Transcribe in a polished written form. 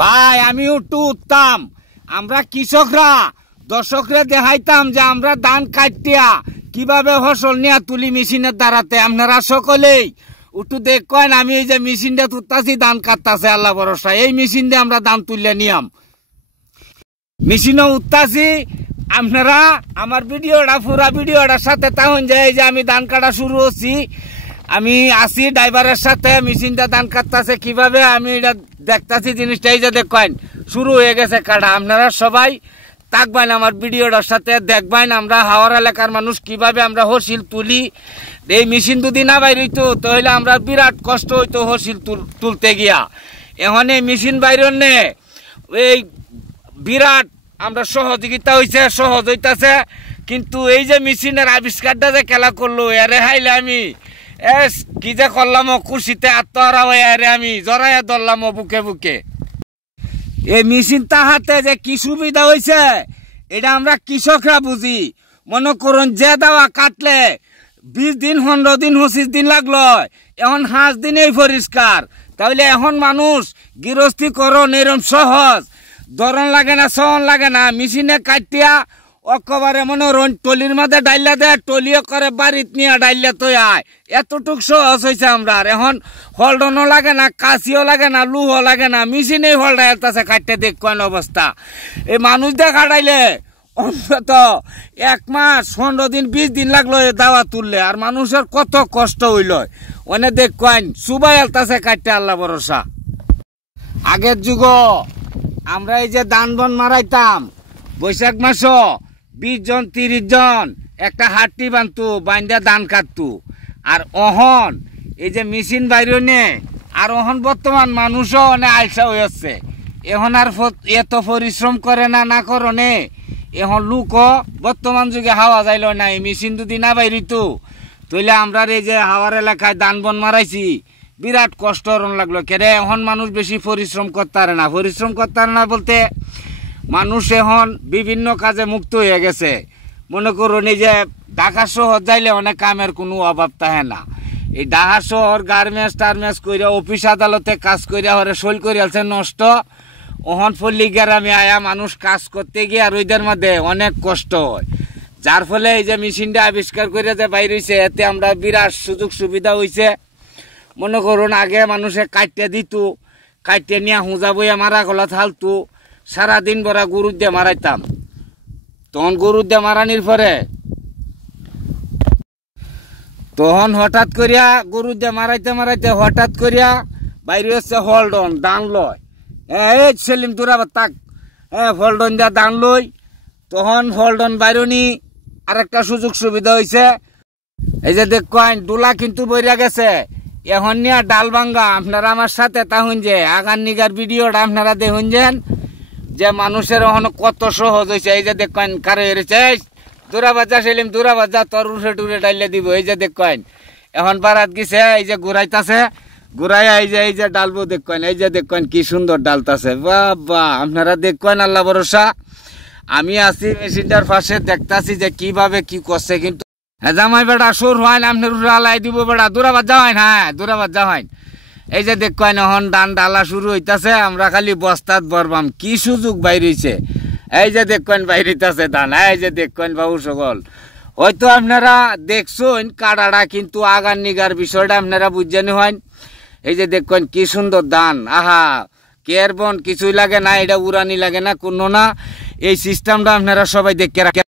ভাই আমি একটু উঠতাম, আমরা কৃষকরা দর্শকরা দেখাইতাম যে আমরা ধান কাটিয়া কিভাবে ফসল নিয়ে তুলি মেশিনের দ্বারাতে। আপনারা সকলেই একটু দেখেন, আমি এই যে মেশিনটা তুলতাছি ধান কাটতাছে আল্লাহ ভরসা। এই মেশিন দিয়ে আমরা ধান তুললে নিয়াম, মেশিনও উঠতাছি। আপনারা আমার ভিডিওটা পুরা ভিডিওটার সাথে তখন যে এই যে আমি ধান কাটা শুরু করছি, আমি আছি ড্রাইভারের সাথে, মেশিনটা ধান কাটতেছে কিভাবে আমি এটা দেখতেছি। জিনিসটা এই যে দেখবেন শুরু হয়ে গেছে কাটা। আপনারা সবাই থাকবেন আমার ভিডিওটার সাথে, দেখবেন আমরা হাওড় এলাকার মানুষ কিভাবে আমরা হসিল তুলি। এই মেশিন যদি না বাইর হইতো তাহলে আমরা বিরাট কষ্ট হইতো হসিল তুলতে গিয়া। এখন এই মেশিন বাইর নে এই বিরাট আমরা সহযোগিতা হয়েছে, সহজ হইতাছে। কিন্তু এই যে মেশিনের আবিষ্কারটা যে খেলা করলো এরে হাইলে আমি কি যে করলাম খুশিতে আত্মহারা হয়ে আরে আমি জড়াইয়া ধরলাম বুকে বুকে। এই মেশিন তাহাতে যে কি সুবিধা হয়েছে এটা আমরা কৃষকরা বুঝি। মনে করুন যে দাওয়া কাটলে 20 দিন 15 দিন 25 দিন লাগলো, এখন 5 দিনেই পরিষ্কার। তাহলে এখন মানুষ গৃহস্থী করণ এরম সহজ, ধরন লাগে না, সহন লাগে না। মেশিনে কাটিয়া অকবারে মনে রন টলির মাঝে ডাইলা দেয়, টলিও করে বাড়িত নিয়ে ডাইলা তো আয়। এতটুক সহজ হয়েছে আমরা। এখন হলডনও লাগে না, কাশিও লাগে না, লুহও লাগে না, মেশিনেই হলডা এলতাছে কাটতে। দেখেন অবস্থা। এই মানুষ দিয়ে কাটাইলে অন্তত 1 মাস 15 দিন 20 দিন লাগলো দাওয়া তুললে, আর মানুষের কত কষ্ট হইল। অনেক দেখেন সুবাই এলতাছে কাটতে আল্লাহ ভরসা। আগের যুগ আমরা এই যে ধান বন মারাইতাম বৈশাখ মাস 20 জন 30 জন একটা হাট্টি বানতু বাইন্দা ধান কাটতু। আর অহন এই যে মেশিন বাইরে নে, আর অহন বর্তমান মানুষও অনেক আলসা হয়েছে। এখন আর এত পরিশ্রম করে না, না করনে এখন লোক বর্তমান যুগে হাওয়া যাইল না। এই মেশিন যদি না বাইরিতো তাহলে আমরা এই যে হাওয়ার এলাকায় ধান বন মারাইছি বিরাট কষ্ট লাগলো। কেরে এখন মানুষ বেশি পরিশ্রম করতে পারে না। পরিশ্রম করতে পারে না বলতে মানুষ এখন বিভিন্ন কাজে মুক্ত হয়ে গেছে। মনে করুন এই যে ঢাকা শহর যাইলে অনেক কামের কোনো অভাব থাকে না। এই ঢাকা শহর গার্মেন্টস টার্মেন্টস করে অফিস আদালতে কাজ করে হরে শৈল করে আছে নষ্ট। ওহন পল্লী গ্রামে আয়া মানুষ কাজ করতে গিয়ে আর ওইদের মধ্যে অনেক কষ্ট হয়। যার ফলে এই যে মেশিনটা আবিষ্কার করে যে বাইর হয়েছে, এতে আমরা বিরাট সুযোগ সুবিধা হয়েছে। মনে করুন আগে মানুষে কাটতে দিত, কাটতে নিয়ে হুঁজা বইয়া মারা গলা থালতু, সারাদিন বড়া গরুর দিয়ে মারাইতাম। তখন গরুর দিয়ে মারানির পরে তখন হঠাৎ করিয়া গরুর দিয়ে মারাইতে মারাইতে হঠাৎ করিয়া বাইরে হচ্ছে হলডন দান লয়। এই সেলিম দুরাবার তাক হলডন দিয়া দান লই। তখন হলডন বাইরনি আরেকটা সুযোগ সুবিধা হয়েছে। এই যে দেখেন ডোলা কিন্তু বইরা গেছে, এখন নিয়ে ডাল ভাঙ্গা। আপনারা আমার সাথে তাহুন যে আগান নিগার ভিডিওটা আপনারা দেখুন যে মানুষের এখন কত সহজ হয়েছে। এই যে দেখেন কারে এসেছে দূরা বাজা সেলিম দূরা বাজা তোর উঠে টুরে ডাইলে দিব। এই যে দেখেন এখন বারাত গেছে, এই যে ঘুরাইতাছে ঘুরাইয়া এই যে ডালবো দেখেন। এই যে দেখেন কি সুন্দর ডালতাছে, বাবা। আপনারা দেখেন আল্লাহ ভরসা। আমি আছি মেশিনটার পাশে দেখতাছি যে কিভাবে কি করছে। কিন্তু হ্যাঁ জামাই বেটা সুর হয় আপনার আলাই দিব বেটা দূরাবাদ যাওয়াই। হ্যাঁ দূরাবাদ যাওয়াই। এই যে দেখেন এখন ডান ডালা শুরু হইতাছে, আমরা খালি বস্তাত বরবাম। কি সুযোগ বাইরেছে। এই যে দেখেন বাইরেছে ধান। এই যে দেখেন বাবু সকল হয়তো আপনারা দেখছেন কাটাটা, কিন্তু আগার নিগার বিষয়টা আপনারা বুঝছেন হয়। এই যে দেখেন কি সুন্দর ধান। আহা কেয়ার বন কিছুই লাগে না, এটা উড়ানি লাগে না কোনো না। এই সিস্টেমটা আপনারা সবাই দেখে রাখেন।